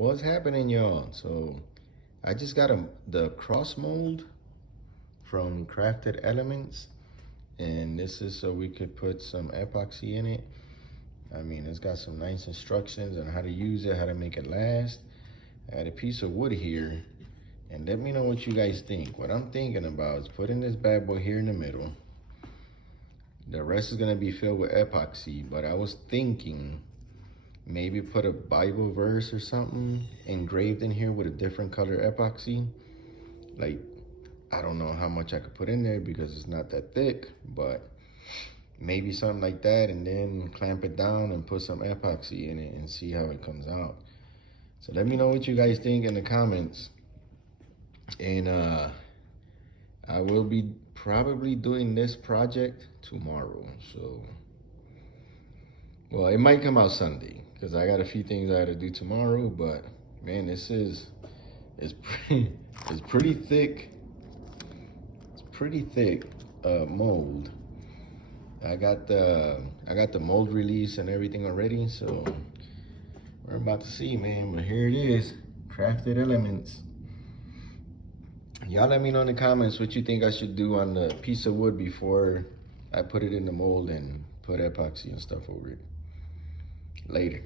What's happening, y'all? So I just got the cross mold from Crafted Elements, and this is so we could put some epoxy in it. I mean, it's got some nice instructions on how to use it, how to make it last. I got a piece of wood here, and let me know what you guys think. What I'm thinking about is putting this bad boy here in the middle. The rest is gonna be filled with epoxy, but I was thinking maybe put a Bible verse or something engraved in here with a different color epoxy. Like, I don't know how much I could put in there because it's not that thick, but maybe something like that, and then clamp it down and put some epoxy in it and see how it comes out. So let me know what you guys think in the comments. And I will be probably doing this project tomorrow. So, well, it might come out Sunday because I got a few things I gotta do tomorrow, but man, it's pretty thick. It's pretty thick mold. I got the mold release and everything already, so we're about to see, man. But here it is, Crafted Elements. Y'all let me know in the comments what you think I should do on the piece of wood before I put it in the mold and put epoxy and stuff over it. Later.